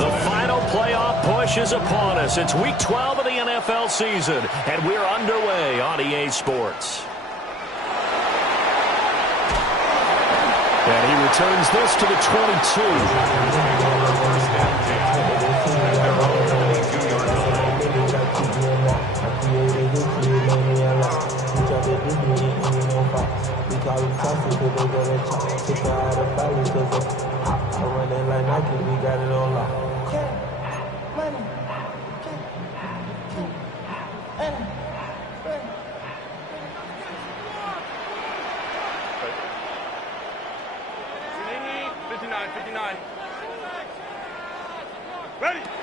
The final playoff push is upon us. It's Week 12 of the NFL season, and we're underway on EA Sports. And he returns this to the 22.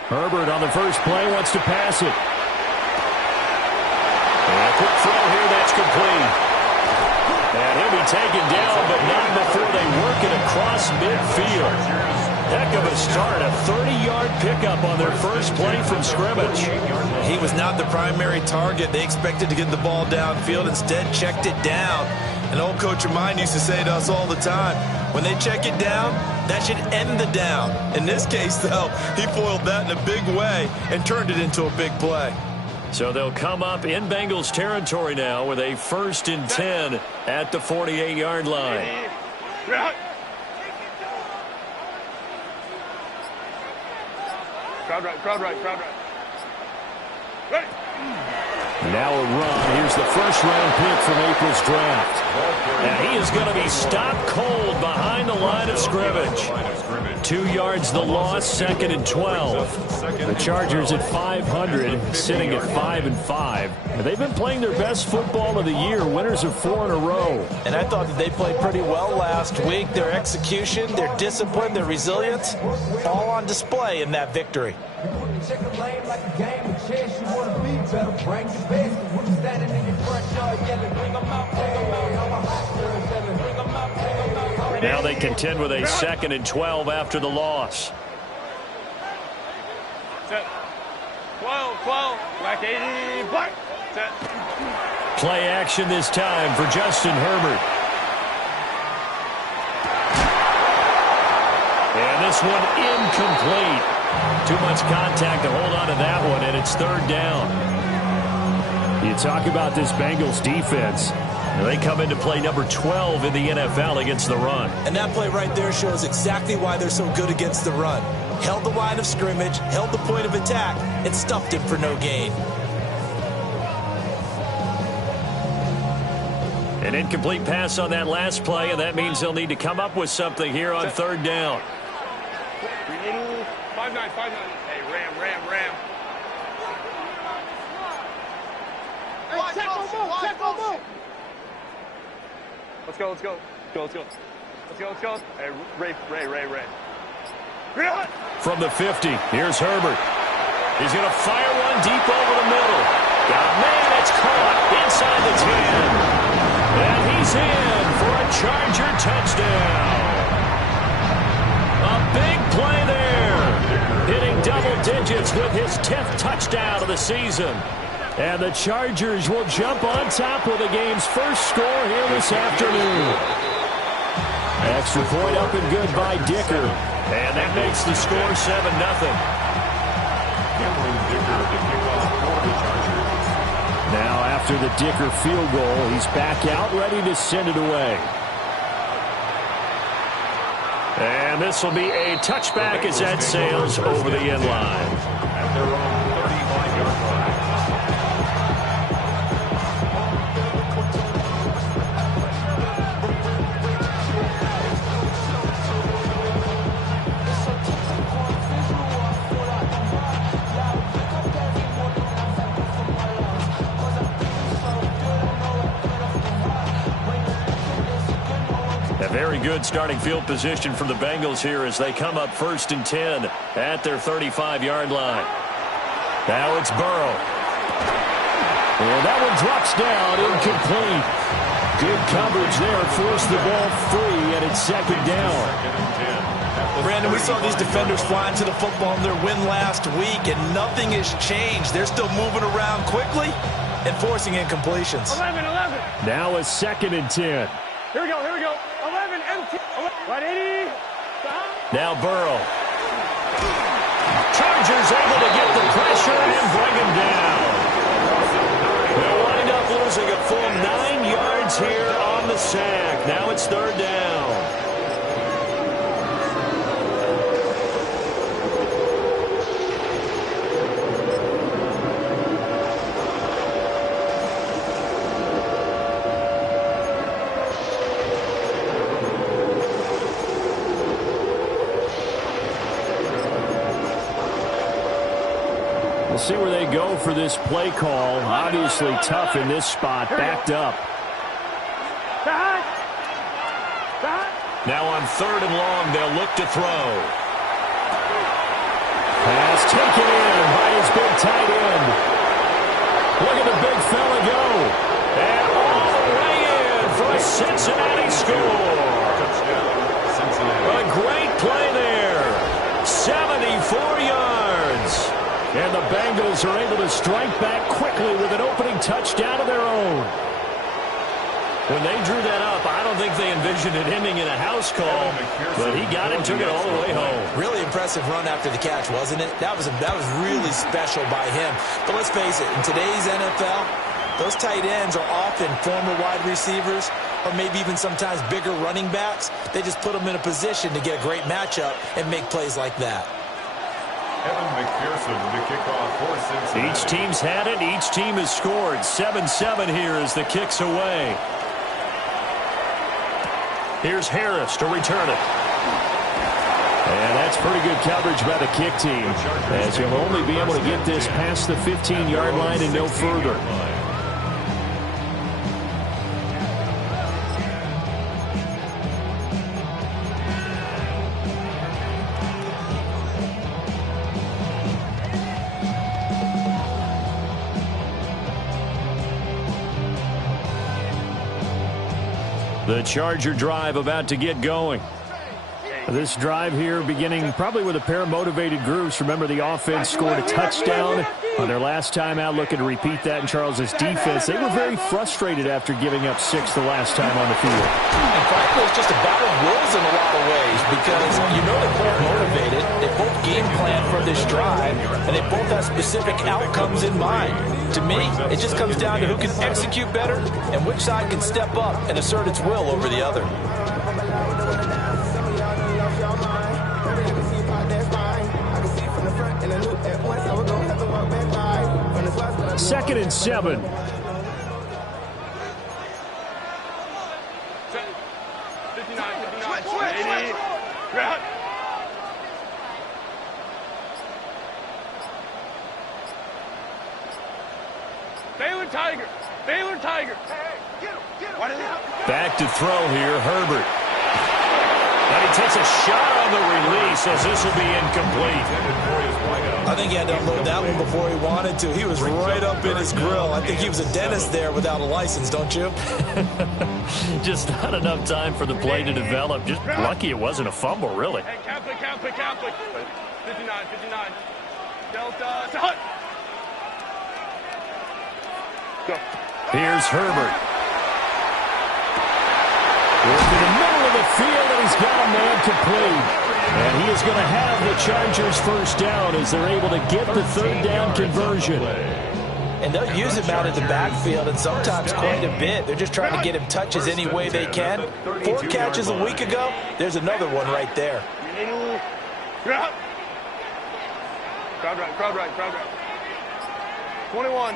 Herbert on the first play wants to pass it. And a quick throw here that's complete. And he'll be taken down, but not before they work it across midfield. Heck of a start, a 30-yard pickup on their first play from scrimmage. He was not the primary target. They expected to get the ball downfield, instead checked it down. An old coach of mine used to say to us all the time, when they check it down, that should end the down. In this case, though, he foiled that in a big way and turned it into a big play. So they'll come up in Bengals territory now with a 1st and 10 at the 48-yard line. Crowd right. Ready. Now a run. Here's the first-round pick from April's draft. And he is going to be stopped cold behind the line of scrimmage. 2 yards the loss, 2nd and 12. The Chargers at 500, sitting at 5-5. And they've been playing their best football of the year, winners of 4 in a row. And I thought that they played pretty well last week. Their execution, their discipline, their resilience, all on display in that victory. Now they contend with a 2nd and 12 after the loss. Set. 12, black 80, black. Set. Play action this time for Justin Herbert. And this one incomplete. Too much contact to hold on to that one, and it's 3rd down. You talk about this Bengals defense. They come into play number 12 in the NFL against the run. And that play right there shows exactly why they're so good against the run. Held the line of scrimmage, held the point of attack, and stuffed him for no gain. An incomplete pass on that last play, and that means they'll need to come up with something here on 3rd down. 5-9. Hey, ram. Hey, check on move. Let's go. Hey, Ray. From the 50, here's Herbert. He's going to fire one deep over the middle. Man, it's caught inside the 10. And he's in for a Charger touchdown. A big play there. Hitting double digits with his 10th touchdown of the season. And the Chargers will jump on top with the game's first score here this afternoon. Extra point up and good by Dicker. And that makes the score 7-0. Now after the Dicker field goal, he's back out ready to send it away. And this will be a touchback as that sails over the end line. At their own 35-yard line. A very good starting field position for the Bengals here as they come up 1st and 10 at their 35-yard line. Now it's Burrow. And that one drops down, incomplete. Good coverage there, forced the ball free, and it's 2nd down. Brandon, we saw these defenders flying to the football in their win last week, and nothing has changed. They're still moving around quickly and forcing incompletions. 11. Now a 2nd and 10. Here we go. 11, empty. 180. Now Burrow. is able to get the pressure and bring him down. They'll wind up losing a full 9 yards here on the sack. Now it's third down. We'll see where they go for this play call. Obviously tough in this spot, backed up. Now on third and long, they'll look to throw. Pass taken in by his big tight end. Look at the big fella go. And all the way in for a Cincinnati score. A great play there. 74 yards. And the Bengals are able to strike back quickly with an opening touchdown of their own. When they drew that up, I don't think they envisioned it ending in a house call, but he got it and took it all the way home. Really impressive run after the catch, wasn't it? That was really special by him. But let's face it, in today's NFL, those tight ends are often former wide receivers or maybe even sometimes bigger running backs. They just put them in a position to get a great matchup and make plays like that. Each team's had it. Each team has scored. 7-7 here as the kick's away. Here's Harris to return it. And that's pretty good coverage by the kick team, as he'll only be able to get this past the 15-yard line and no further. The Charger drive about to get going. This drive here beginning probably with a pair of motivated groups. Remember, the offense scored a touchdown on their last time out, looking to repeat that in Charles's defense. They were very frustrated after giving up 6 the last time on the field. And frankly, it's just a battle of wills in a lot of ways because you know they're both motivated. They both game plan for this drive, and they both have specific outcomes in mind. To me, it just comes down to who can execute better and which side can step up and assert its will over the other. Second and 7. 59, 80. Route. Baylor Tiger. Baylor Tiger. Hey, get him. Back to throw here, Herbert. And he takes a shot on the release as this will be incomplete. I think he had to unload that one before he wanted to. He was right up in his grill. I think he was a dentist there without a license, don't you? Just not enough time for the play to develop. Just lucky it wasn't a fumble, really. Hey, Catholic. 59. Delta to Hunt. Go. Here's Herbert. Into the middle of the field, and he's got a man complete. And he is going to have the Chargers first down as they're able to get the third down conversion. And they'll use him out in the backfield, and sometimes quite a bit. They're just trying to get him touches any way they can. 4 catches a week ago. There's another one right there. Crowd right. 21.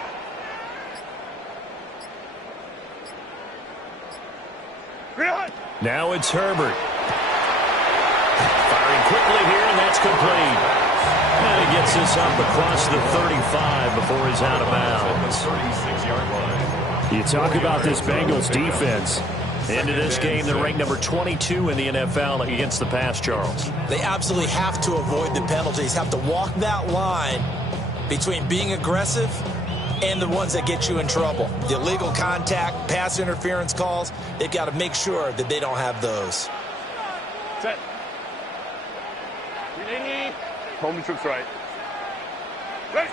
Now it's Herbert. Firing quickly here, and that's complete. And he gets this up across the 35 before he's out of bounds. You talk about this Bengals defense. Into this game, they're ranked number 22 in the NFL against the pass, Charles. They absolutely have to avoid the penalties, have to walk that line between being aggressive and the ones that get you in trouble. The illegal contact, pass interference calls, they've got to make sure that they don't have those. Set. Home trips right. Ready.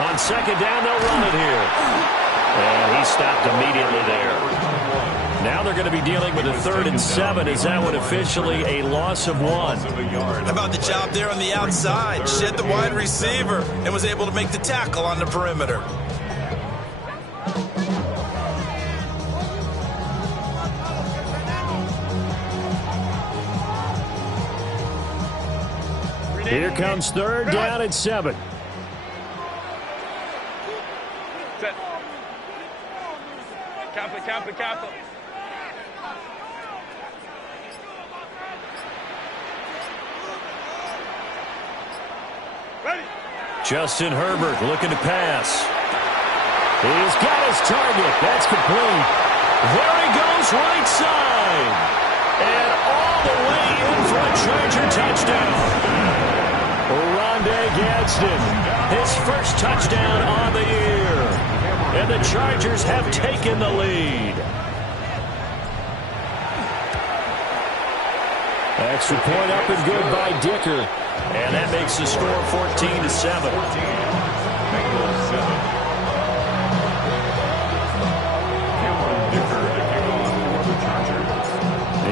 On second down, they'll run it here. And he stopped immediately there. Now they're going to be dealing with a 3rd and 7 as that one officially a loss of 1. How about the job there on the outside? Shed the wide receiver and was able to make the tackle on the perimeter. Here comes 3rd down and 7. Set. Kappa. Ready. Justin Herbert looking to pass. He's got his target. That's complete. There he goes, right side. And all the way in for a Charger touchdown. Rondé Gadsden, his first touchdown on the year. And the Chargers have taken the lead. Extra point up and good by Dicker. And that makes the score 14-7.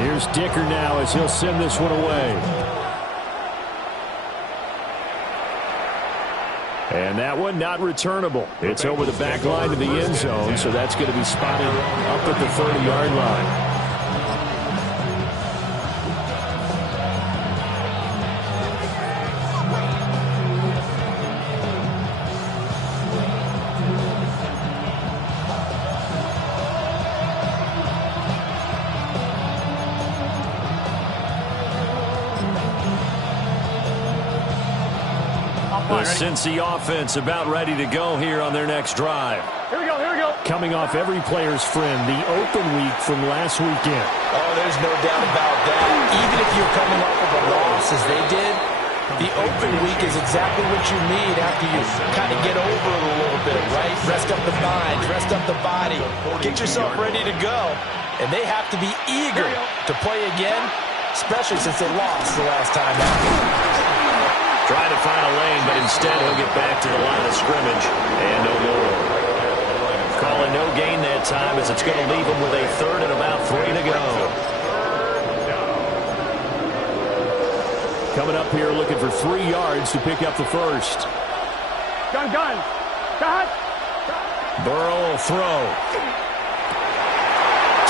Here's Dicker now as he'll send this one away. And that one not returnable. It's over the back line to the end zone, so that's going to be spotted up at the 30-yard line. The Cincy offense about ready to go here on their next drive. Here we go. Coming off every player's friend, the open week from last weekend. Oh, there's no doubt about that. Even if you're coming off of a loss as they did, the open week is exactly what you need after you kind of get over it a little bit, right? Rest up the mind, rest up the body, get yourself ready to go. And they have to be eager to play again, especially since they lost the last time out. Trying to find a lane, but instead he'll get back to the line of scrimmage and no more. Calling no gain that time as it's going to leave him with a 3rd and about 3 to go. Coming up here looking for 3 yards to pick up the first. Gun. Cut. Burrow will throw.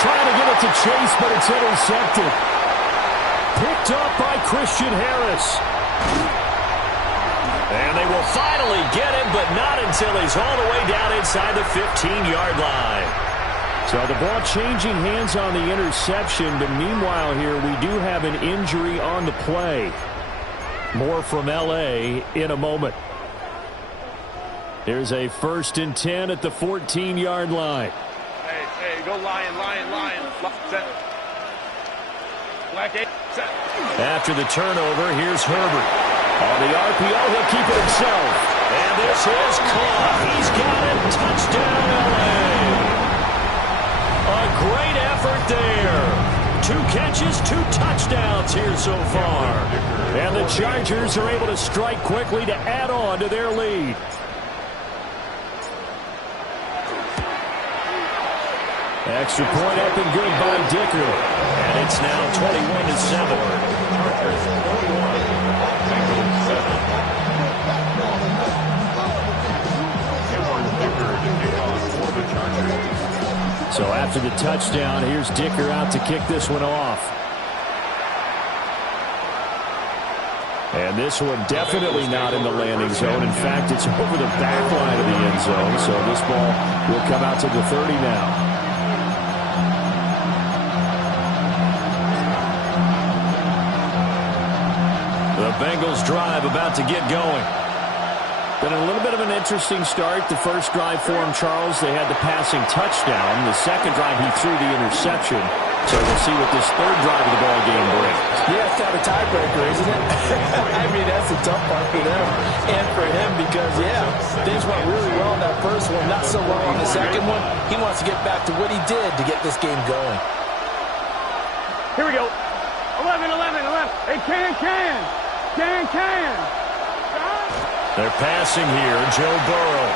Trying to get it to Chase, but it's intercepted. Picked up by Christian Harris. And they will finally get him, but not until he's all the way down inside the 15-yard line. So the ball changing hands on the interception, but meanwhile here we do have an injury on the play. More from L.A. in a moment. Here's a 1st and 10 at the 14-yard line. Hey, go lion. Set. Black 8, set. After the turnover, here's Herbert. On the RPO, he'll keep it himself. And this is caught. He's got it. Touchdown, L.A. A great effort there. 2 catches, 2 touchdowns here so far. And the Chargers are able to strike quickly to add on to their lead. Extra point up and good by Dicker. And it's now 21-7. So after the touchdown, here's Dicker out to kick this one off. And this one definitely not in the landing zone. In fact, it's over the back line of the end zone. So this ball will come out to the 30 now. The Bengals drive about to get going. Been a little bit of an interesting start. The first drive for him, Charles, they had the passing touchdown. The second drive, he threw the interception. So we'll see what this 3rd drive of the ball game brings. Yeah, it's kind of a tiebreaker, isn't it? I mean, that's the tough part for them and for him because, yeah, things went really well in that first one, not so well on the second one. He wants to get back to what he did to get this game going. Here we go. 11. Hey, can. They're passing here, Joe Burrow.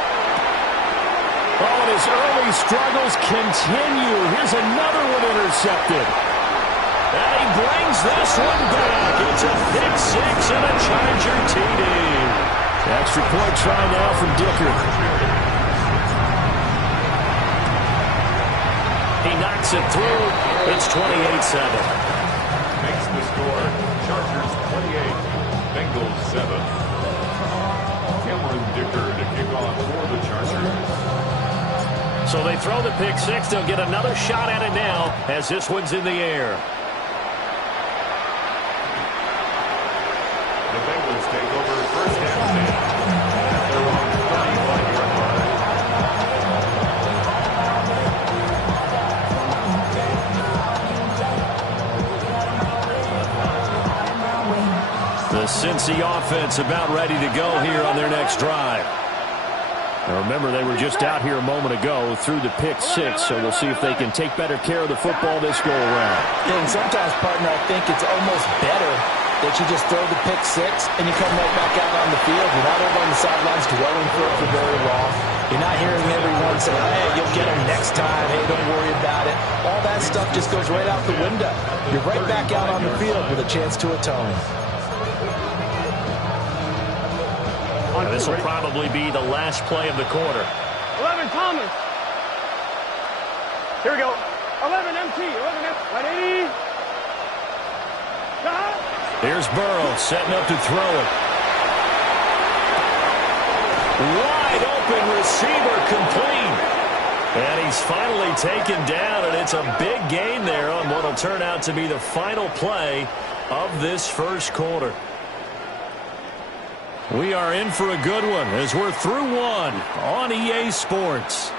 Oh, and his early struggles continue. Here's another one intercepted. And he brings this one back. It's a pick six and a Charger TD. Extra point try now from Dicker. He knocks it through. It's 28-7. Makes the score. Chargers 28, Bengals 7. Cameron Dicker to kick off for the Chargers. So they throw the pick six. They'll get another shot at it now as this one's in the air. The Bengals take over first and 10 at their own 35-yard line. The Cincy offense about ready to go here on their next drive. Now remember, they were just out here a moment ago through the pick six, so we'll see if they can take better care of the football this go-around. Yeah, and sometimes, partner, I think it's almost better that you just throw the pick six and you come right back out on the field. You're not over on the sidelines dwelling for it for very long. You're not hearing everyone say, hey, you'll get them next time. Hey, don't worry about it. All that stuff just goes right out the window. You're right back out on the field with a chance to atone. This will probably be the last play of the quarter. 11 Thomas. Here we go. 11 MT. 11 MT. Right 80. Stop. Here's Burrow setting up to throw it. Wide open receiver complete. And he's finally taken down, and it's a big gain there on what will turn out to be the final play of this first quarter. We are in for a good one as we're through one on EA Sports.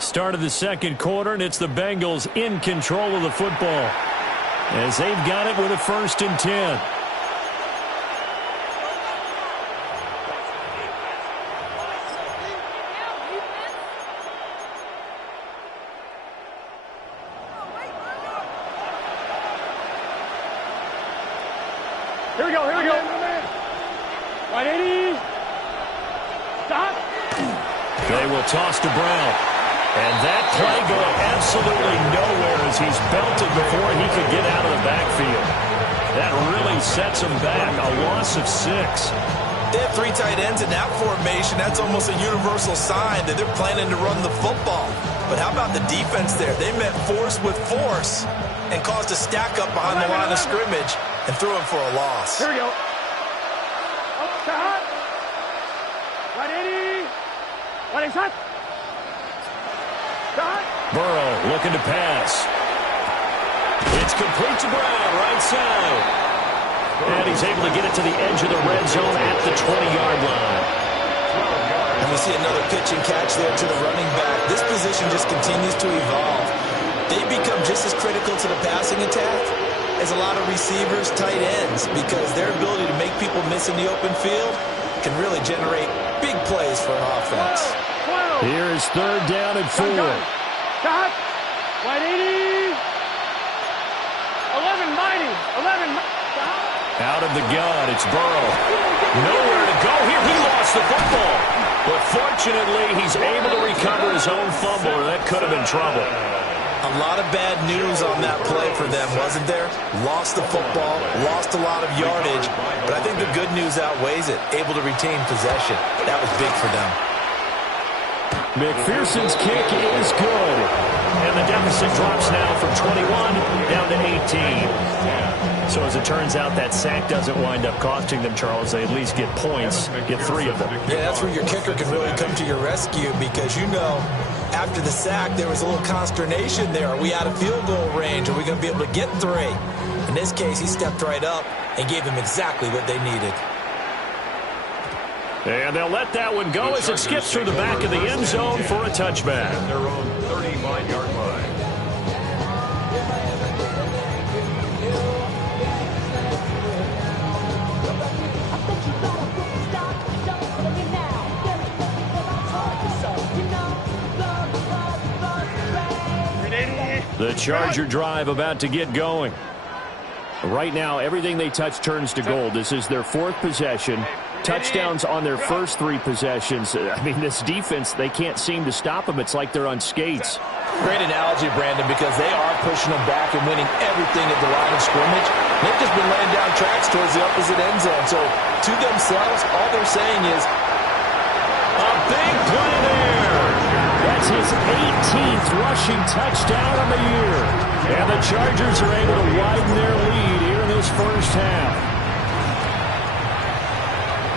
Start of the second quarter, and it's the Bengals in control of the football as they've got it with a 1st and 10. Here we go. Here we go. Right 80. Stop. They will toss to Brown. And that play going absolutely nowhere as he's belted before he could get out of the backfield. That really sets him back. A loss of 6. They have 3 tight ends in that formation. That's almost a universal sign that they're planning to run the football. But how about the defense there? They met force with force and caused a stack up behind the line of scrimmage and threw him for a loss. Here we go. Oh, shot. Right 80. Right shot. Shot. Burrow looking to pass. It's complete to Brown, right side. And he's able to get it to the edge of the red zone at the 20-yard line. And we see another pitch and catch there to the running back. This position just continues to evolve. They become just as critical to the passing attack as a lot of receivers, tight ends, because their ability to make people miss in the open field can really generate big plays for an offense. Here is 3rd down and 4. Shot. Right 80. 11 mighty. 11 mighty. Out of the gun, it's Burrow. Nowhere to go here. He lost the football. But fortunately, he's able to recover his own fumble, or that could have been trouble. A lot of bad news on that play for them, wasn't there? Lost the football, lost a lot of yardage, but I think the good news outweighs it. Able to retain possession. That was big for them. McPherson's kick is good. And the deficit drops now from 21 down to 18. So as it turns out, that sack doesn't wind up costing them, Charles. They at least get points, get 3 of them. Yeah, that's where your kicker can really come to your rescue because, you know, after the sack, there was a little consternation there. Are we out of field goal range? Are we going to be able to get 3? In this case, he stepped right up and gave them exactly what they needed. And they'll let that one go as it skips through the back of the end zone for a touchback. Their own 35-yard line. The Charger drive about to get going. Right now, everything they touch turns to gold. This is their 4th possession. touchdowns on their first 3 possessions. I mean, this defense, they can't seem to stop them. It's like they're on skates. Great analogy, Brandon, because they are pushing them back and winning everything at the line of scrimmage. They've just been laying down tracks towards the opposite end zone. So, to themselves, all they're saying is, a big play there. That's his 18th rushing touchdown of the year. And the Chargers are able to widen their lead here in this first half.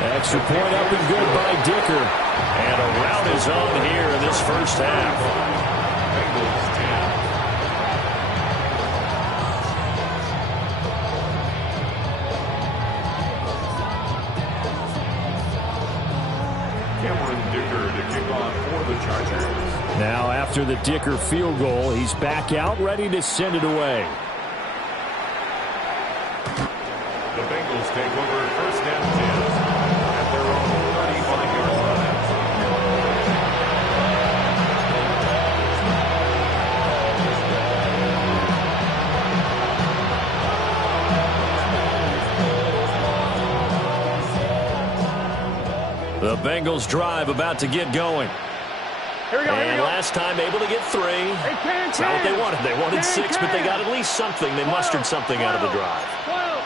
Extra point up and good by Dicker. And a rout is on here in this first half. Bengals 10. Cameron Dicker to kick off for the Chargers. Now after the Dicker field goal, he's back out ready to send it away. The Bengals take over first and 10 at their own 35-yard line. The Bengals drive about to get going. Here we go, here we And go. last time able to get 3. It's not what they wanted. They wanted 6, but they got at least something. They mustered something out of the drive.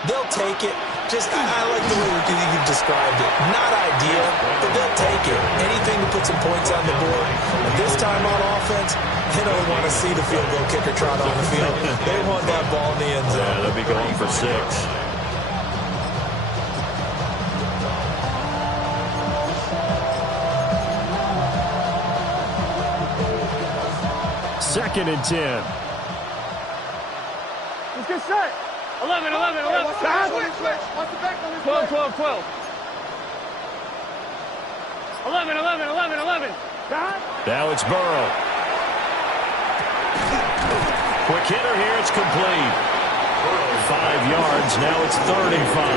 they'll take it. I like the way you've described it. Not ideal, but they'll take it. Anything to put some points on the board. And this time on offense, they don't want to see the field goal kicker trot on the field. They want that ball in the end zone. Yeah, they'll be going for 6. Second and 10. Let's get set. 11. Stop. 12. 11. Stop. Now it's Burrow. Quick hitter here. It's complete. 5 yards. Now it's 3rd and 5.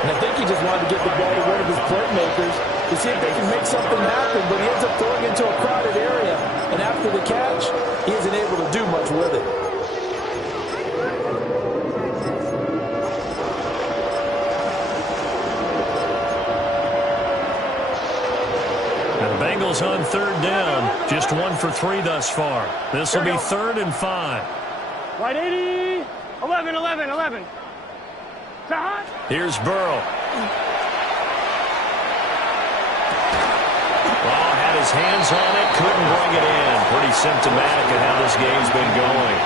And I think he just wanted to get the ball to one of his playmakers to see if they can make something happen, but he ends up throwing into a crowded area. And after the catch, he isn't able to do much with it. And the Bengals on 3rd down. Just 1 for 3 thus far. This will be 3rd and 5. Right 80. 11. Stop. Here's Burrow. Oh, had his hands on it, couldn't bring it in. Pretty symptomatic of how this game's been going.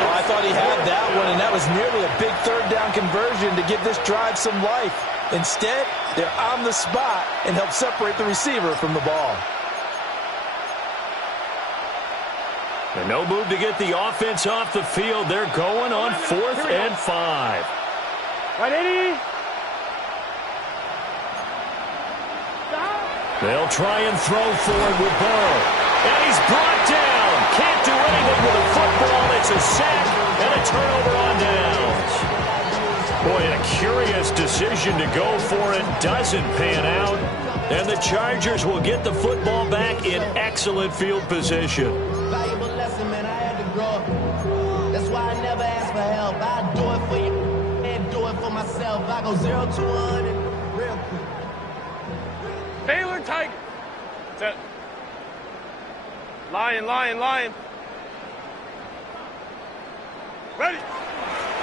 Well, I thought he had that one, and that was nearly a big 3rd down conversion to give this drive some life. Instead, they're on the spot and help separate the receiver from the ball. And no move to get the offense off the field. They're going on 4th and 5. Right 80. They'll try and throw forward with Burrow. And he's brought down. Can't do anything with the football. It's a sack and a turnover on downs. Boy, a curious decision to go for it. Doesn't pan out. And the Chargers will get the football back in excellent field position. Valuable lesson, man. I had to grow up. That's why I never ask for help. I do it for you and do it for myself. I go 0 to 100 real quick. Baylor Tiger. Set. Lion. Ready.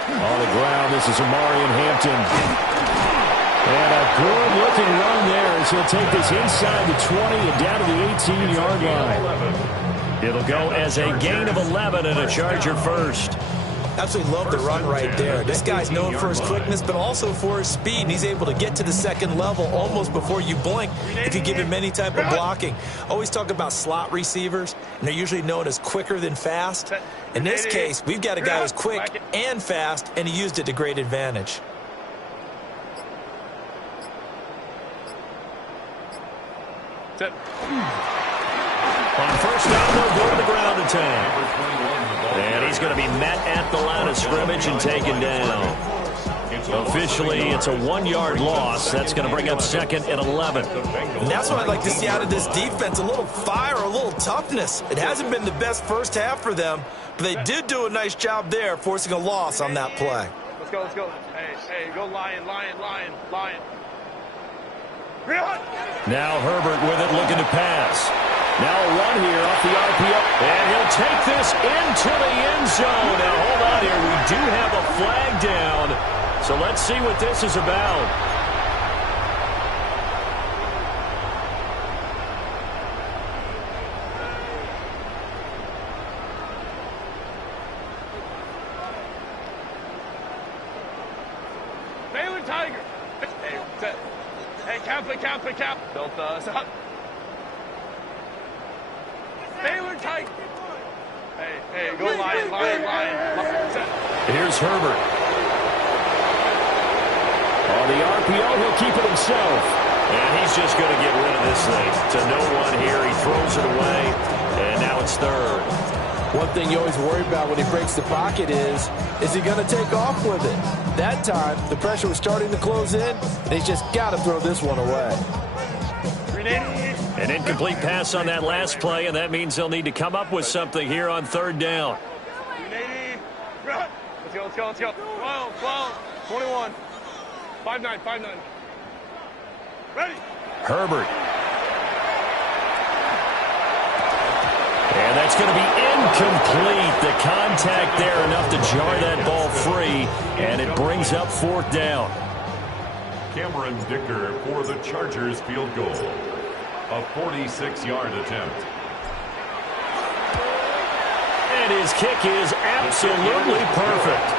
On the ground, this is Amarian Hampton. And a good-looking run there as he'll take this inside the 20 and down to the 18-yard line. It'll go as a gain of 11 and a Charger first. Absolutely love the run right there. This guy's known for his quickness, but also for his speed. And he's able to get to the second level almost before you blink if you give him any type of blocking. Always talk about slot receivers, and they're usually known as quicker than fast. In this case, we've got a guy who's quick and fast, and he used it to great advantage. Set. On first down, they'll go to the ground attack. And he's going to be met at the line of scrimmage and taken down. Officially, it's a 1-yard loss. That's going to bring up 2nd and 11. And that's what I'd like to see out of this defense, a little fire, a little toughness. It hasn't been the best first half for them, but they did do a nice job there, forcing a loss on that play. Let's go, let's go. Hey, go Lion. Now Herbert with it, looking to pass. Now a run here off the RPO. And he'll take this into the end zone. Now hold on here. We do have a flag down. So let's see what this is about. Tiger. Hey, cap. Don't stop. Baylor Tiger. Hey, go Lion. Here's Herbert. On the RPO, he'll keep it himself. And he's just going to get rid of this thing. To no one here. He throws it away. And now it's third. One thing you always worry about when he breaks the pocket is he going to take off with it? That time, the pressure was starting to close in, and he's just got to throw this one away. An incomplete pass on that last play, and that means they'll need to come up with something here on third down. Let's go. 12, 21. 5-9. Ready. Herbert. And that's going to be incomplete. The contact there enough to jar that ball free, and it brings up fourth down. Cameron Dicker for the Chargers field goal. A 46-yard attempt. And his kick is absolutely perfect.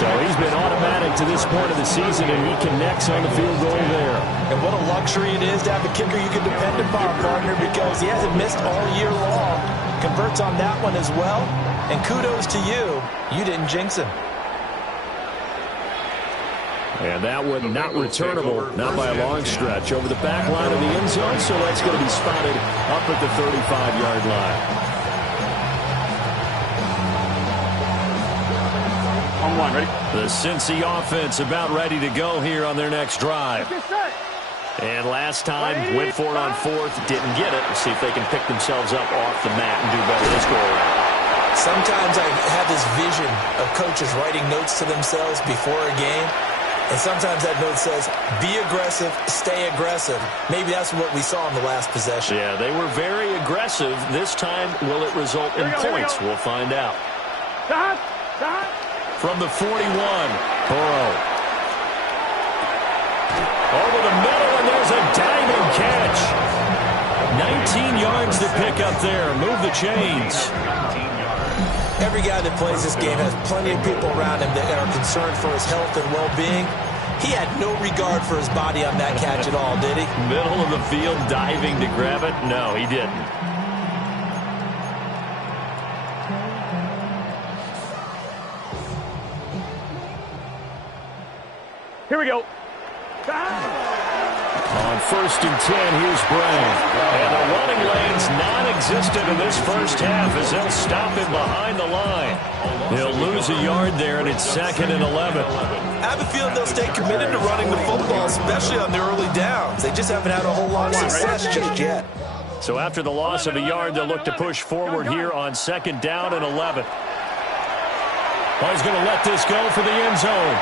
So he's been automatic to this point of the season, and he connects on the field goal there. And what a luxury it is to have a kicker you can depend upon, partner, because he hasn't missed all year long. Converts on that one as well. And kudos to you. You didn't jinx him. And that one not returnable, not by a long stretch, over the back line of the end zone, so that's going to be spotted up at the 35-yard line. On one, ready? The Cincy offense about ready to go here on their next drive. And last time, went for it on fourth, didn't get it. Let's see if they can pick themselves up off the mat and do better this go around. Sometimes I have this vision of coaches writing notes to themselves before a game. And sometimes that note says, be aggressive, stay aggressive. Maybe that's what we saw in the last possession. Yeah, they were very aggressive. This time, will it result in points? We'll find out. Stop. From the 41, Burrow. Over the middle, and there's a diving catch. 19 yards to pick up there. Move the chains. Every guy that plays this game has plenty of people around him that are concerned for his health and well-being. He had no regard for his body on that catch at all, did he? Middle of the field, diving to grab it. No, he didn't. Here we go. On 1st and 10, here's Brown. And the running lane's non-existent in this first half as they'll stop him behind the line. They'll lose a yard there, and it's 2nd and 11. I have a feeling they'll stay committed to running the football, especially on the early downs. They just haven't had a whole lot of success just yet. So after the loss of a yard, they'll look to push forward here on 2nd down and 11. Well, he's going to let this go for the end zone.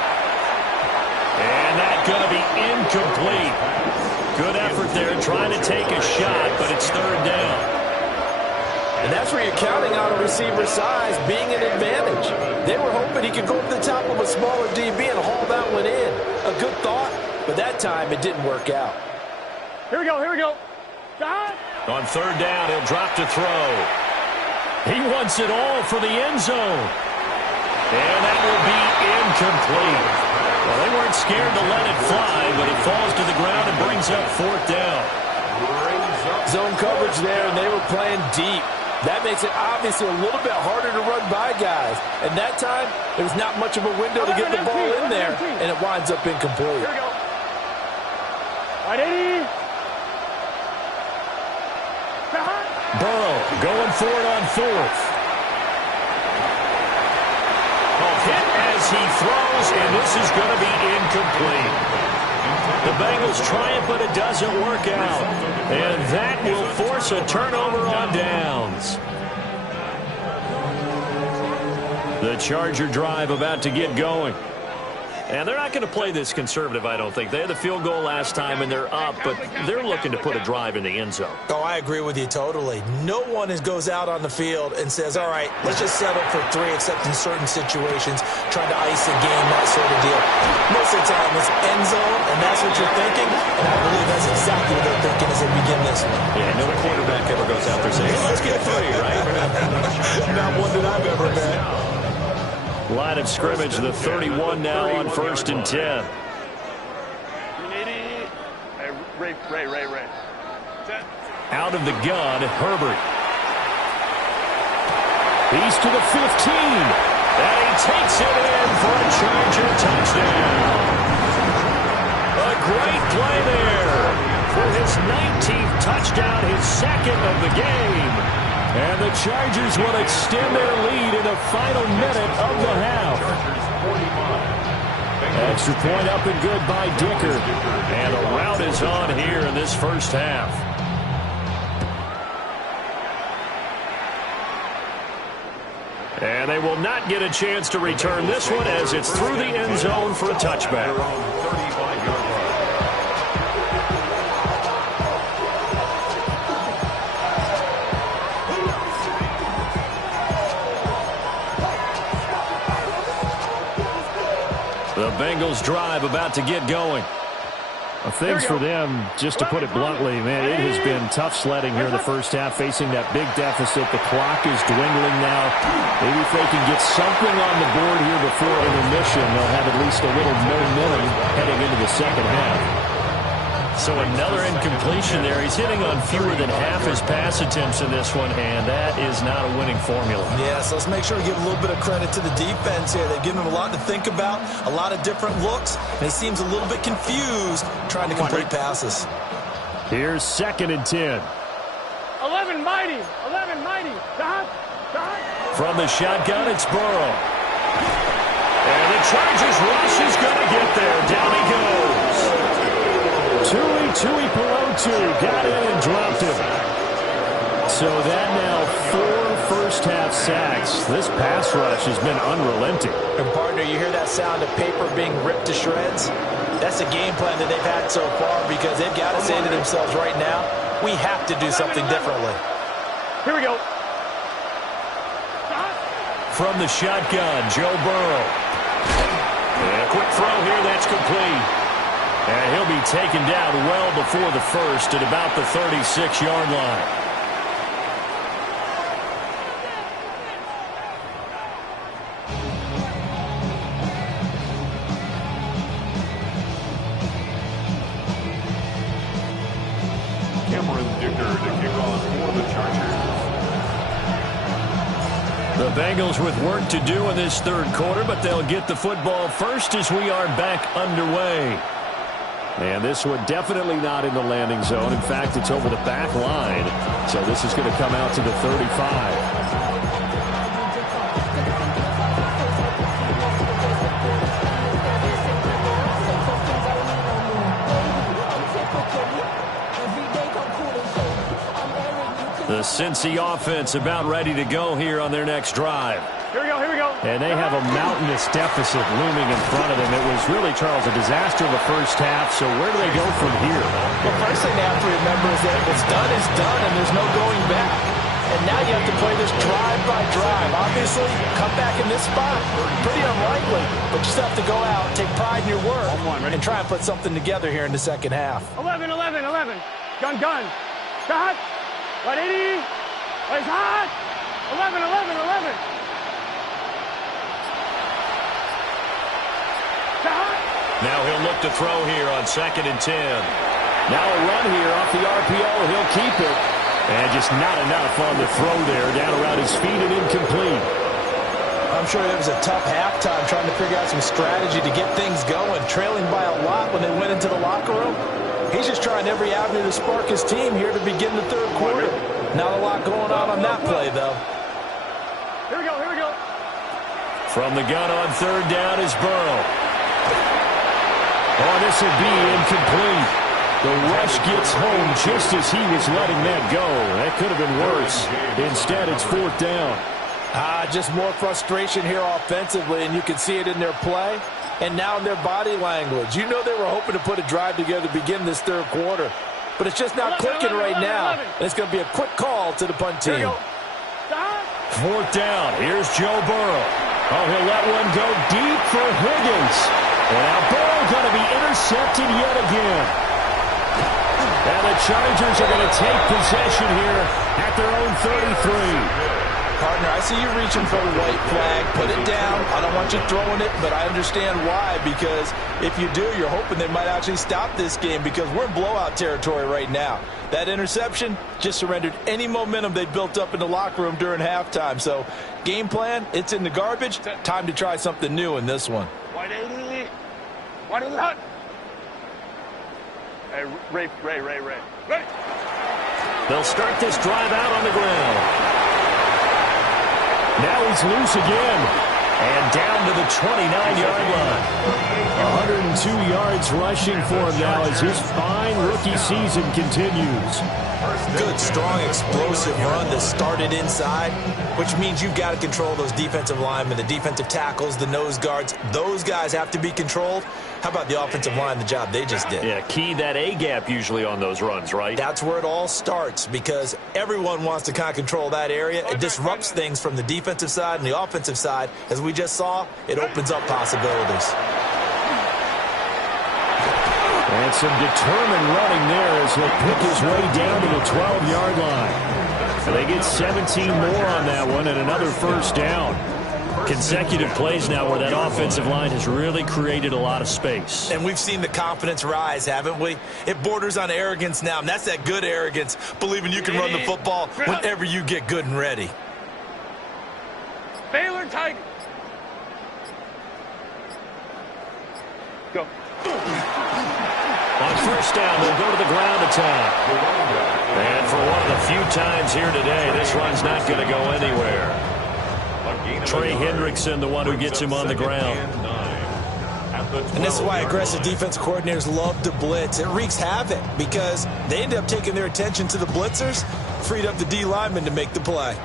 And that's going to be incomplete. Good effort there trying to take a shot, but it's 3rd down. And that's where you're counting on a receiver's size being an advantage. They were hoping he could go to the top of a smaller DB and haul that one in. A good thought, but that time it didn't work out. Here we go. Stop. On 3rd down, he'll drop to throw. He wants it all for the end zone. And that will be incomplete. Well, they weren't scared to let it fly, but it falls to the ground and brings up 4th down. Zone coverage there, and they were playing deep. That makes it obviously a little bit harder to run by guys. And that time, there was not much of a window to get the ball in there, and it winds up incomplete. Here we go. All right, 80. Burrow going for it on 4th. Hit as he throws, and this is going to be incomplete. The Bengals try it, but it doesn't work out. And that will force a turnover on downs. The Charger drive about to get going. And they're not going to play this conservative, I don't think. They had the field goal last time, and they're up, but they're looking to put a drive in the end zone. Oh, I agree with you totally. No one goes out on the field and says, all right, let's just settle for 3, except in certain situations, trying to ice a game, that sort of deal. Most of the time, it's end zone, and that's what you're thinking, and I believe that's exactly what they're thinking as they begin this one. Yeah, no quarterback ever goes out there saying, hey, let's get 3, right? Not one that I've ever met. Line of scrimmage, the 31 now on 1st and 10. Ray. Out of the gun, Herbert. He's to the 15. And he takes it in for a Charger touchdown. A great play there for his 19th touchdown, his 2nd of the game. And the Chargers will extend their lead in the final minute of the half. Extra point up and good by Dicker. And the rout is on here in this first half. And they will not get a chance to return this one as it's through the end zone for a touchback. The Bengals drive about to get going. Well, things for them, just to put it bluntly, man, it has been tough sledding here in the first half, facing that big deficit. The clock is dwindling now. Maybe if they can get something on the board here before intermission, they'll have at least a little momentum heading into the second half. So another incompletion there. He's hitting on fewer than half his pass attempts in this one, and that is not a winning formula. Yeah, so let's make sure we give a little bit of credit to the defense here. They've given him a lot to think about, a lot of different looks, and he seems a little bit confused trying to complete passes. Here's 2nd and 10. 11 mighty. Dot. From the shotgun, it's Burrow. And the Chargers rush is going to get there. Down he goes. Tui Pelotu got in and dropped him. So that now 4 first-half sacks. This pass rush has been unrelenting. And partner, you hear that sound of paper being ripped to shreds? That's the game plan that they've had so far because they've got to say to themselves right now, we have to do something differently. Here we go. From the shotgun, Joe Burrow. And a quick throw here, that's complete. And he'll be taken down well before the first at about the 36-yard line. Cameron Dicker to kick off for the Chargers. The Bengals with work to do in this third quarter, but they'll get the football first as we are back underway. And this one definitely not in the landing zone. In fact, it's over the back line. So this is going to come out to the 35. The Cincy offense about ready to go here on their next drive. Here we go. And they have a mountainous deficit looming in front of them. It was really, Charles, a disaster in the first half. So where do they go from here? The first thing they have to remember is that what's done is done, and there's no going back. And now you have to play this drive by drive. Obviously, come back in this spot, pretty unlikely. But you still have to go out, take pride in your work, and try and put something together here in the second half. 11. Gun. Dot. 180. It's hot. 11. Now he'll look to throw here on 2nd and 10. Now a run here off the RPO. He'll keep it. And just not enough on the throw there. Down around his feet and incomplete. I'm sure it was a tough halftime trying to figure out some strategy to get things going. Trailing by a lot when they went into the locker room. He's just trying every avenue to spark his team here to begin the third quarter. Not a lot going on that play, though. Here we go. From the gun on 3rd down is Burrow. Oh, this would be incomplete. The rush gets home just as he was letting that go. That could have been worse. Instead, it's 4th down. Just more frustration here offensively, and you can see it in their play and now in their body language. You know they were hoping to put a drive together to begin this third quarter, but it's just not clicking right now, and it's going to be a quick call to the punt team. Fourth down. Here's Joe Burrow. Oh, he'll let one go deep for Higgins. And now Burrow going to be intercepted yet again. And the Chargers are going to take possession here at their own 33. Partner, I see you reaching for the white flag. Put it down. I don't want you throwing it, but I understand why, because if you do, you're hoping they might actually stop this game, because we're in blowout territory right now. That interception just surrendered any momentum they built up in the locker room during halftime. So game plan, it's in the garbage. Time to try something new in this one. 180. 180. Hey, Ray. Ready? They'll start this drive out on the ground. Now he's loose again. And down to the 29-yard line. 102 yards rushing for him now as his fine rookie season continues. Good, strong, explosive run that started inside, which means you've got to control those defensive linemen, the defensive tackles, the nose guards. Those guys have to be controlled. How about the offensive line, the job they just did? Yeah, key that A-gap usually on those runs, right? That's where it all starts, because everyone wants to kind of control that area. It disrupts things from the defensive side and the offensive side. As we just saw, it opens up possibilities. And some determined running there as he'll pick his way down to the 12-yard line. And they get 17 more on that one and another first down. Consecutive plays now where that offensive line has really created a lot of space. And we've seen the confidence rise, haven't we? It borders on arrogance now, and that's that good arrogance, believing you can run the football whenever you get good and ready. Baylor Tiger. Go. On first down, they'll go to the ground attack. And for one of the few times here today, this run's not going to go anywhere. Trey Hendrickson, the one who gets him on the ground. And this is why aggressive defense coordinators love to blitz. It wreaks havoc because they end up taking their attention to the blitzers, freed up the D lineman to make the play.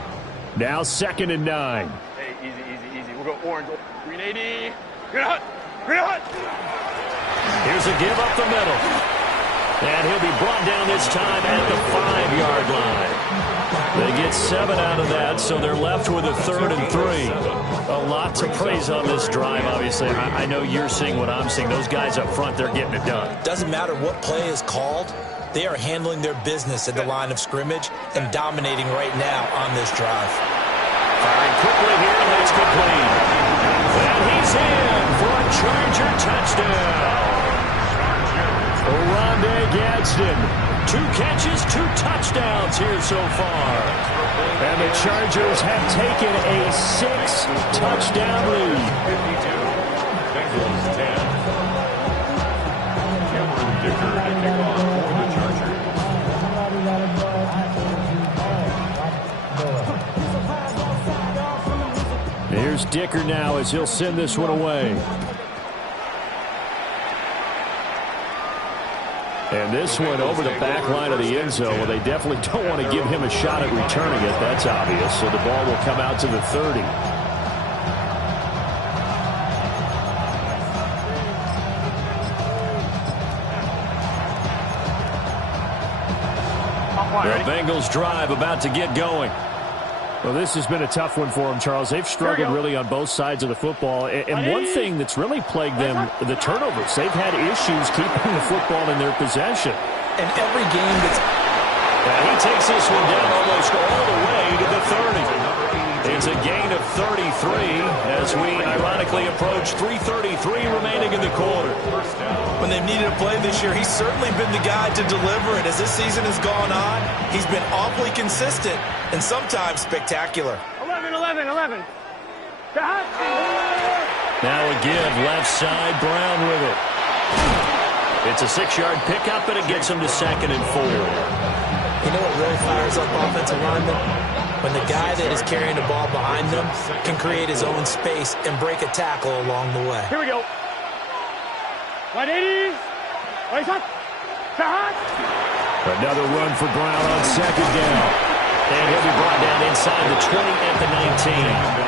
Now 2nd and 9. Hey, easy. We'll go orange. Green 80. Green hot. Here's a give up the middle. And he'll be brought down this time at the 5-yard line. They get 7 out of that, so they're left with a 3rd and 3. A lot to praise on this drive, obviously. I know you're seeing what I'm seeing. Those guys up front, they're getting it done. Doesn't matter what play is called. They are handling their business at the line of scrimmage and dominating right now on this drive. Firing quickly here, and it's complete. And he's in for a Charger touchdown. Oronde Gadsden, 2 catches, 2 touchdowns here so far. And the Chargers have taken a 6-touchdown lead. 52. Bengals 10. Cameron Dicker to kick off for the Chargers. Here's Dicker now as he'll send this one away. And this one over the back line of the end zone. Well, they definitely don't want to give him a shot at returning it. That's obvious. So the ball will come out to the 30. The Bengals drive about to get going. Well, this has been a tough one for them, Charles. They've struggled really on both sides of the football. And one thing that's really plagued them, the turnovers. They've had issues keeping the football in their possession. And every game that's... And he takes this one down almost all the way to the 30. It's a gain of 33 as we ironically approach 3:33 remaining in the quarter. When they've needed a play this year, he's certainly been the guy to deliver it. As this season has gone on, he's been awfully consistent and sometimes spectacular. 11. Now a give, left side, Brown with it. It's a 6-yard pickup, and it gets him to 2nd and 4. You know what really fires up offensive linemen? When the guy that is carrying the ball behind them can create his own space and break a tackle along the way. Here we go. 180. Another run for Brown on 2nd down. And he'll be brought down inside the 20 at the 19.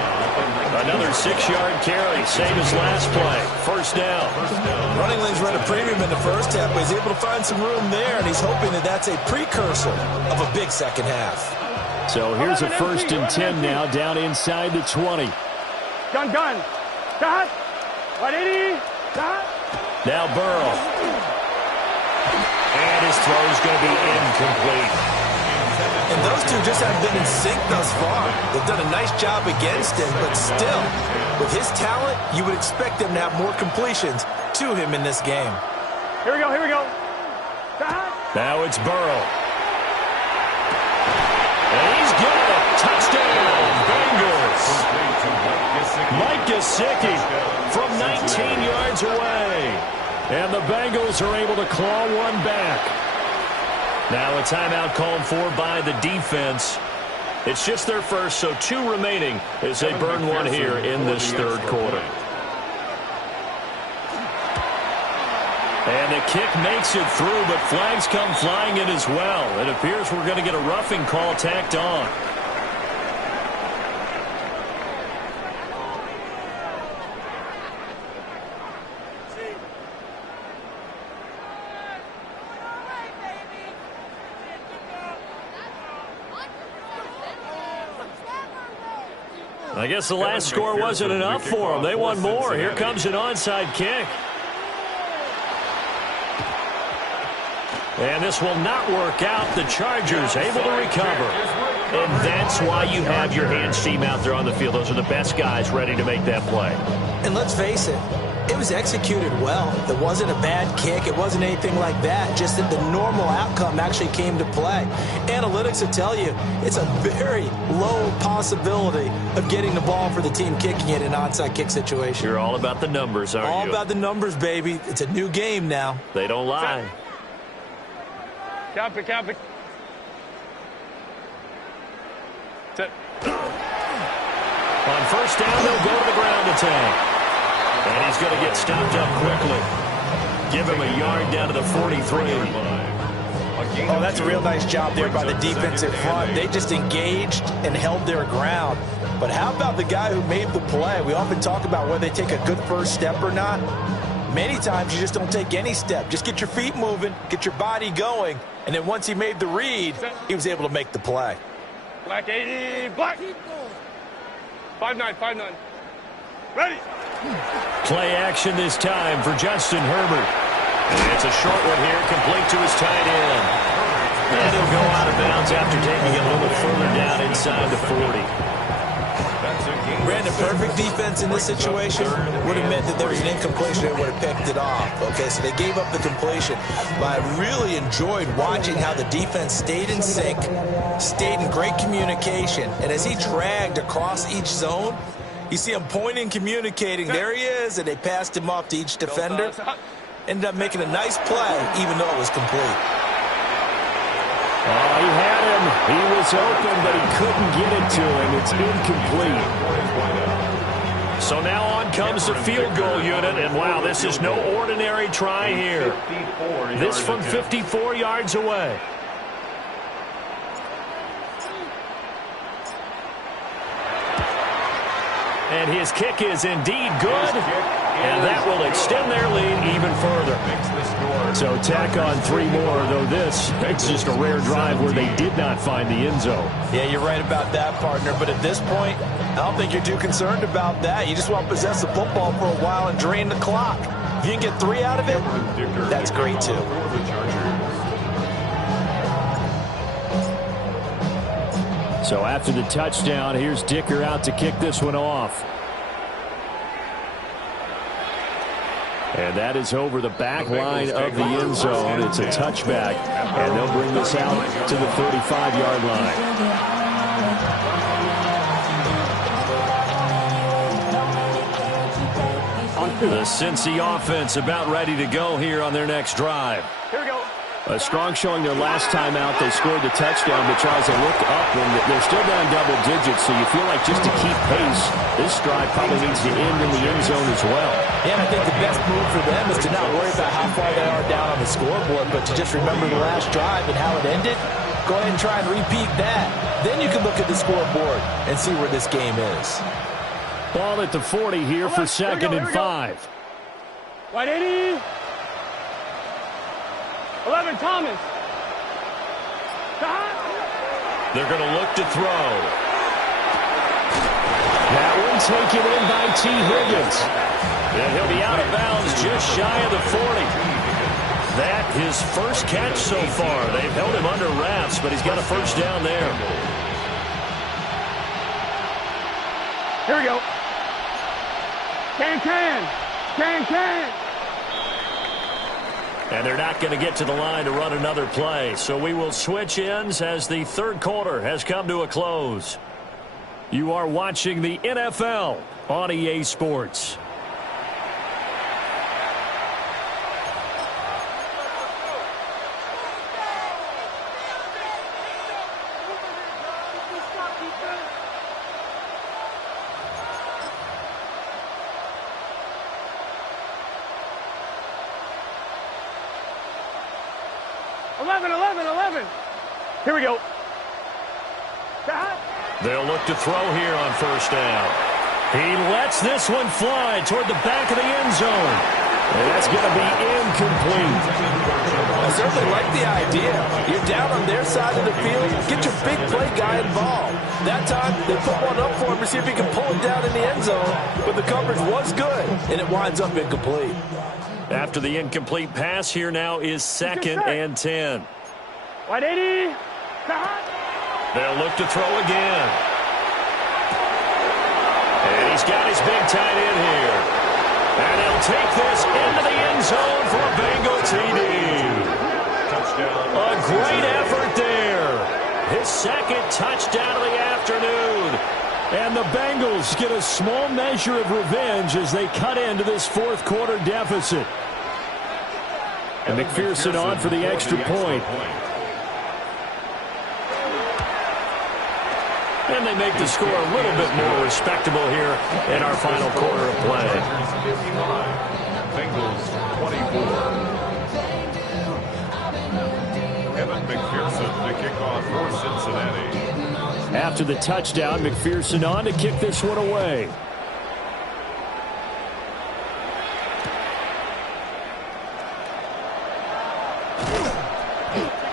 Another 6-yard carry, same as last play. First down. Running lanes were at a premium in the first half, but he's able to find some room there, and he's hoping that that's a precursor of a big second half. So here's a 1st and 10 now, down inside the 20. Gun. Cut. 180. Cut. Now Burrow. And his throw is going to be incomplete. And those two just haven't been in sync thus far. They've done a nice job against him, but still, with his talent, you would expect them to have more completions to him in this game. Here we go. Cut. Now it's Burrow. And he's got it. Touchdown, Bengals. Mike Gesicki from 19 yards away. And the Bengals are able to claw one back. Now a timeout called for by the defense. It's just their first, so 2 remaining as they burn one here in this third quarter. And the kick makes it through, but flags come flying in as well. It appears we're going to get a roughing call tacked on. I guess the last score wasn't enough for them. They won more. Here comes an onside kick. And this will not work out. The Chargers able to recover. And that's why you have your hands team out there on the field. Those are the best guys ready to make that play. And let's face it, it was executed well. It wasn't a bad kick. It wasn't anything like that. Just that the normal outcome actually came to play. Analytics will tell you it's a very low possibility of getting the ball for the team kicking it in an onside kick situation. You're all about the numbers, aren't you? All about the numbers, baby. It's a new game now. They don't lie. Copy. On first down, they'll go to the ground attack. And he's going to get stopped up quickly. Give him a yard down to the 43. Oh, that's a real nice job there by the defensive front. They just engaged and held their ground. But how about the guy who made the play? We often talk about whether they take a good first step or not. Many times you just don't take any step. Just get your feet moving, get your body going. And then once he made the read, he was able to make the play. Black 80. Black. 5-9. Ready. Play action this time for Justin Herbert. And it's a short one here, complete to his tight end. And he'll go out of bounds after taking it a little further down inside the 40. Brandon, perfect defense in this situation would have meant that there was an incompletion. They would have picked it off. Okay, so they gave up the completion. But I really enjoyed watching how the defense stayed in sync, stayed in great communication. And as he dragged across each zone, you see him pointing, communicating. There he is, and they passed him off to each defender. Ended up making a nice play, even though it was complete. Oh, he had him. He was open, but he couldn't get it to him. It's incomplete. So now on comes the field goal unit, and wow, this is no ordinary try here. This from 54 yards away. And his kick is indeed good, and that will extend their lead even further. So tack on 3 more, though this is just a rare drive where they did not find the end zone. Yeah, you're right about that, partner. But at this point, I don't think you're too concerned about that. You just want to possess the football for a while and drain the clock. If you can get 3 out of it, that's great, too. So after the touchdown, here's Dicker out to kick this one off. And that is over the back line of the end zone. It's a touchback, and they'll bring this out to the 35-yard line. The Cincy offense about ready to go here on their next drive. Here we go. A strong showing their last time out. They scored the touchdown, but Charles, they look up and they're still down double digits, so you feel like just to keep pace, this drive probably needs to end in the end zone as well. Yeah, and I think the best move for them is to not worry about how far they are down on the scoreboard, but to just remember the last drive and how it ended. Go ahead and try and repeat that. Then you can look at the scoreboard and see where this game is. Ball at the 40 here for second and 5. Wide 80. 11, Thomas. They're going to look to throw. That one taken in by T. Higgins. And he'll be out of bounds just shy of the 40. That his first catch so far. They've held him under wraps, but he's got a first down there. Here we go. Can. And they're not going to get to the line to run another play. So we will switch ends as the third quarter has come to a close. You are watching the NFL on EA Sports. Here we go. They'll look to throw here on first down. He lets this one fly toward the back of the end zone. And that's going to be incomplete. I certainly like the idea. You're down on their side of the field. Get your big play guy involved. That time, they put one up for him to see if he can pull it down in the end zone. But the coverage was good, and it winds up incomplete. After the incomplete pass, here now is second and 10. Wide 80. They'll look to throw again. And he's got his big tight end here. And he'll take this into the end zone for a Bengal TD. A great effort there. His second touchdown of the afternoon. And the Bengals get a small measure of revenge as they cut into this fourth quarter deficit. And McPherson on for the extra point. And they make the score a little bit more respectable here in our final quarter of play. Bengals 24. Evan McPherson to kick off for Cincinnati. After the touchdown, McPherson on to kick this one away.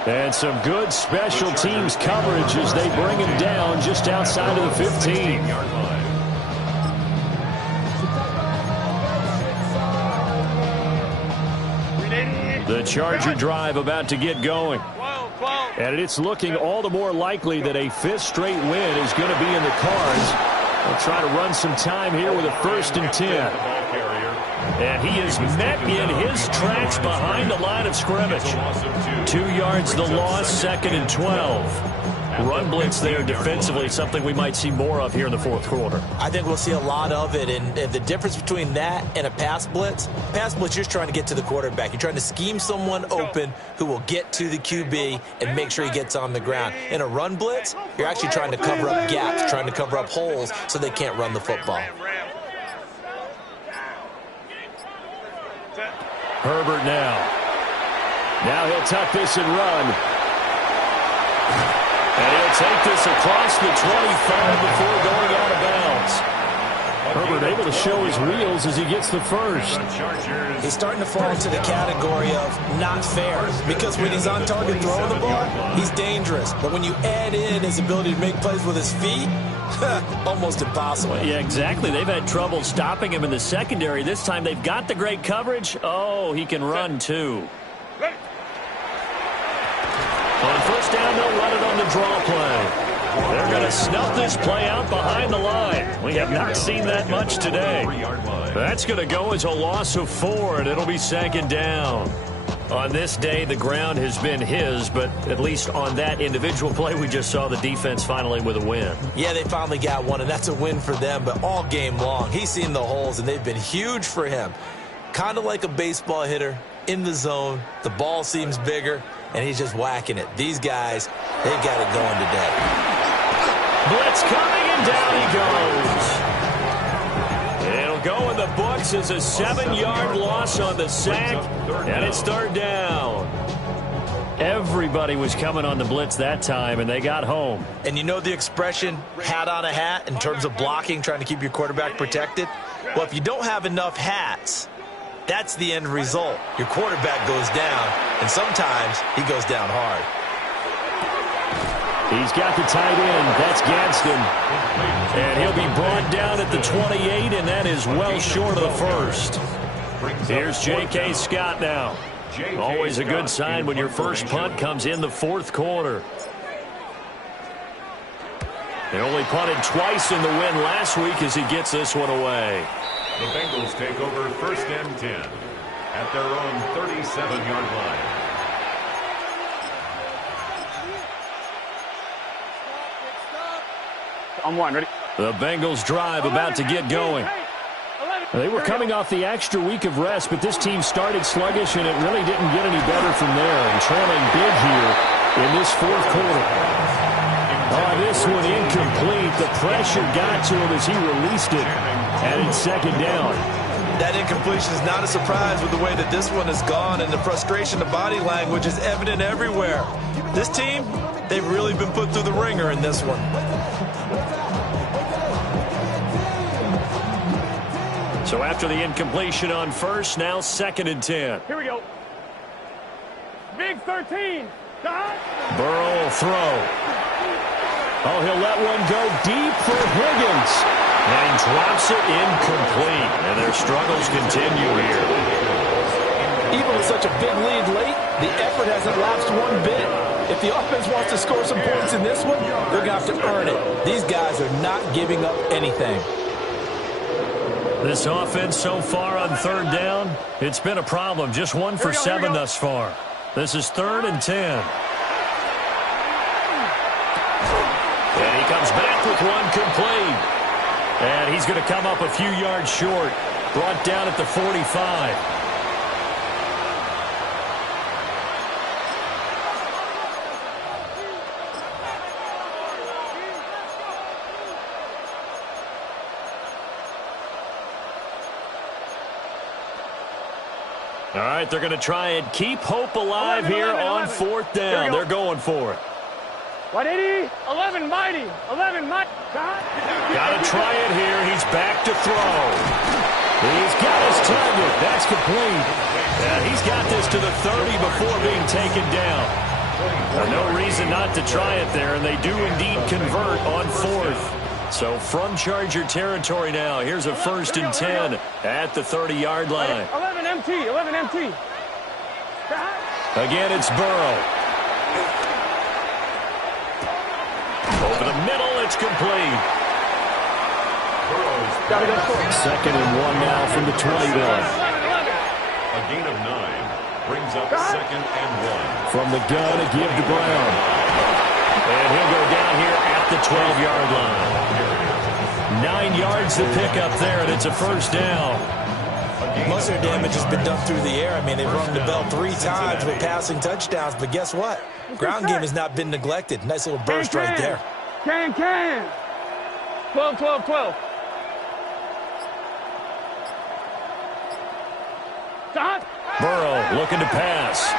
And some good special teams coverage as they bring him down just outside of the 15. The Charger drive about to get going. And it's looking all the more likely that a fifth straight win is going to be in the cards. They'll try to run some time here with a 1st and 10. And he is met in his tracks behind the line of scrimmage. 2 yards the loss, 2nd and 12. Run blitz there defensively, something we might see more of here in the fourth quarter. I think we'll see a lot of it, and the difference between that and a pass blitz, you're just trying to get to the quarterback. You're trying to scheme someone open who will get to the QB and make sure he gets on the ground. In a run blitz, you're actually trying to cover up gaps, trying to cover up holes so they can't run the football. Herbert now. Now he'll tuck this and run. And he'll take this across the 25 before going out of bounds. Herbert able to show his wheels as he gets the first. He's starting to fall into the category of not fair, because when he's on target throwing the ball, he's dangerous. But when you add in his ability to make plays with his feet, almost impossible. Yeah, exactly. They've had trouble stopping him in the secondary. This time they've got the great coverage. Oh, he can run too. On first down, they'll run it on the draw play. They're going to snuff this play out behind the line. We have not seen that much today. That's going to go as a loss of 4, and it'll be 2nd down. On this day, the ground has been his, but at least on that individual play, we just saw the defense finally with a win. Yeah, they finally got one, and that's a win for them, but all game long, he's seen the holes, and they've been huge for him. Kind of like a baseball hitter in the zone. The ball seems bigger, and he's just whacking it. These guys, they've got it going today. Blitz coming, and down he goes. It'll go in the books as a 7-yard loss on the sack, and it's 3rd down. Everybody was coming on the blitz that time, and they got home. And you know the expression, hat on a hat, in terms of blocking, trying to keep your quarterback protected? Well, if you don't have enough hats, that's the end result. Your quarterback goes down, and sometimes he goes down hard. He's got the tight end. That's Gadsden. And he'll be brought down at the 28, and that is well short of the first. Here's J.K. Scott now. Always a good sign when your first punt comes in the fourth quarter. They only punted twice in the win last week as he gets this one away. The Bengals take over 1st and 10 at their own 37-yard line. On one, ready? The Bengals drive about to get going. They were coming off the extra week of rest, but this team started sluggish, and it really didn't get any better from there, and trailing big here in this fourth quarter. Oh, this one incomplete. The pressure got to him as he released it, and it's second down. That incompletion is not a surprise with the way that this one has gone, and the frustration of body language is evident everywhere. This team, they've really been put through the ringer in this one. So after the incompletion on first, now 2nd and 10. Here we go. Big 13. Burrow will throw. Oh, he'll let one go deep for Higgins. And he drops it incomplete. And their struggles continue here. Even with such a big lead late, the effort hasn't lapsed one bit. If the offense wants to score some points in this one, they're going to have to earn it. These guys are not giving up anything. This offense so far on 3rd down, it's been a problem. Just 1 for 7 thus far. This is 3rd and 10. And he comes back with one complete. And he's going to come up a few yards short. Brought down at the 45. All right, they're going to try and keep hope alive here on 4th down. They're going for it. 180, 11, mighty, 11, mighty. Got to try it here. He's back to throw. He's got his target. That's complete. And he's got this to the 30 before being taken down. No reason not to try it there, and they do indeed convert on 4th. So from Charger territory now, here's a 1st and 10 at the 30-yard line. 11 MT, 11 MT. Again, it's Burrow. Over the middle, it's complete. Gotta go for it. 2nd and 1 now from the 20 line. A gain of 9 brings up 2nd and 1. From the gun, a give to Brown. And he'll go down here at the 12-yard line. 9 yards to pick up there, and it's a 1st down. Most of their damage has been done through the air. I mean, they've rung the bell 3 times with passing touchdowns, but guess what? Ground game has not been neglected. Nice little burst right there. Can. 12, 12, 12. Stop. Burrow looking to pass.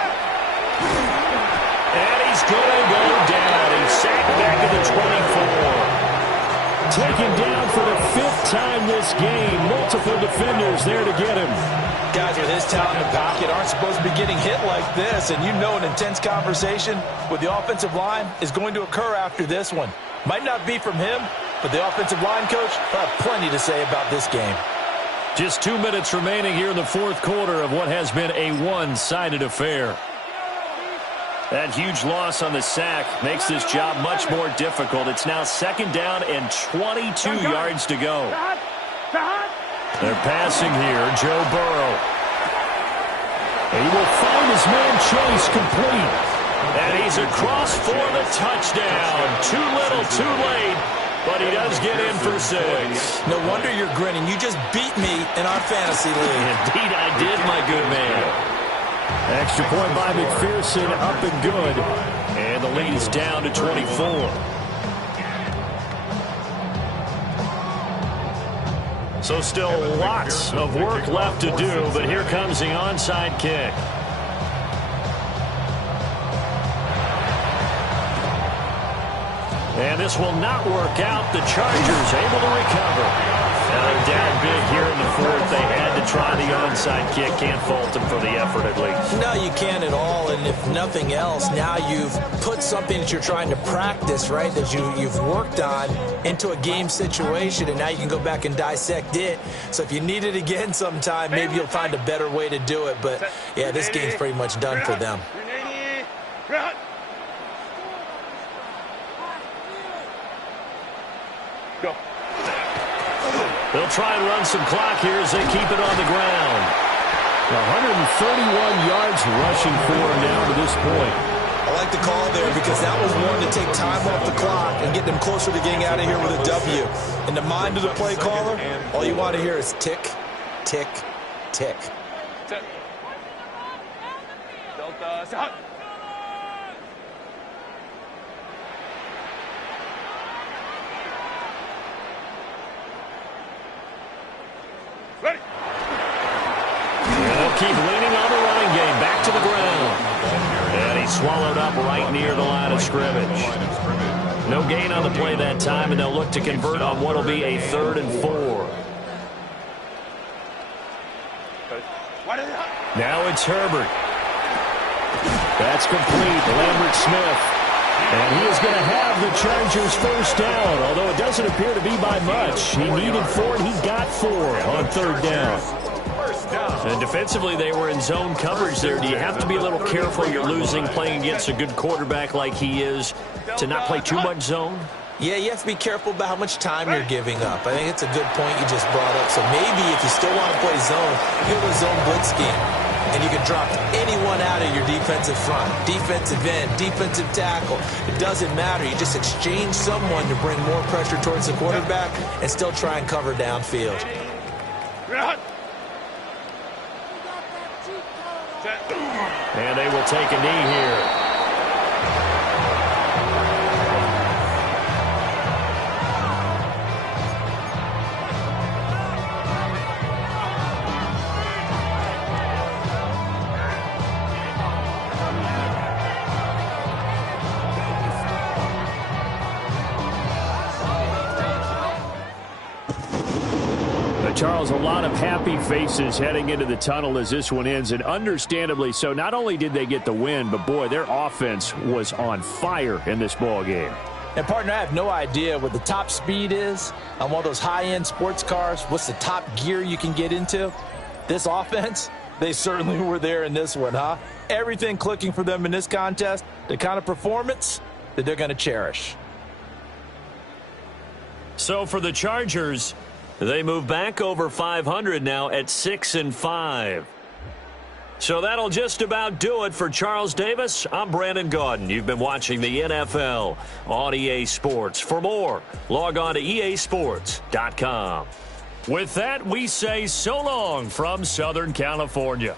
And he's going to go down. He's sacked back at the 24. Taken down for the 5th time this game. Multiple defenders there to get him. Guys with his talent in the pocket aren't supposed to be getting hit like this, and you know an intense conversation with the offensive line is going to occur after this one. Might not be from him, but the offensive line coach will have plenty to say about this game. Just 2 minutes remaining here in the fourth quarter of what has been a one-sided affair. That huge loss on the sack makes this job much more difficult. It's now 2nd down and 22 yards to go. They're passing here, Joe Burrow. He will find his man Chase complete. And he's across for the touchdown. Too little, too late, but he does get in for 6. No wonder you're grinning. You just beat me in our fantasy league. Indeed I did, my good man. Extra point by McPherson, up and good. And the lead is down to 24. So still lots of work left to do, but here comes the onside kick. And this will not work out. The Chargers able to recover. Now they're down big here in the fourth. They had to try the onside kick. Can't fault them for the effort at least. No, you can't at all. And if nothing else, now you've put something that you're trying to practice, right, that you've worked on into a game situation, and now you can go back and dissect it. So if you need it again sometime, maybe you'll find a better way to do it. But, yeah, this game's pretty much done for them. Go. They'll try and run some clock here as they keep it on the ground. 131 yards rushing for him now to this point. I like the call there because that was one to take time off the clock and get them closer to getting out of here with a W. In the mind of the play caller, all you want to hear is tick, tick, tick. Delta, set. Ready. They'll keep leaning on the running game. Back to the ground. And he's swallowed up right near the line of scrimmage. No gain on the play that time, and they'll look to convert on what will be a 3rd and 4. Now it's Herbert. That's complete. Lambert Smith. And he is going to have the Chargers first down, although it doesn't appear to be by much. He needed 4, and he got 4 on 3rd down. And defensively, they were in zone coverage there. Do you have to be a little careful? You're losing, playing against a good quarterback like he is, to not play too much zone? Yeah, you have to be careful about how much time you're giving up. I think it's a good point you just brought up. So maybe if you still want to play zone, you go to zone blitz scheme. And you can drop anyone out of your defensive front. Defensive end, defensive tackle. It doesn't matter. You just exchange someone to bring more pressure towards the quarterback and still try and cover downfield. And they will take a knee here. Charles, a lot of happy faces heading into the tunnel as this one ends, and understandably so. Not only did they get the win, but, boy, their offense was on fire in this ball game. And, partner, I have no idea what the top speed is on one of those high-end sports cars. What's the top gear you can get into? This offense, they certainly were there in this one, huh? Everything clicking for them in this contest, the kind of performance that they're going to cherish. So for the Chargers, they move back over 500 now at 6-5. So that'll just about do it for Charles Davis. I'm Brandon Gaudin. You've been watching the NFL on EA Sports. For more, log on to easports.com. With that, we say so long from Southern California.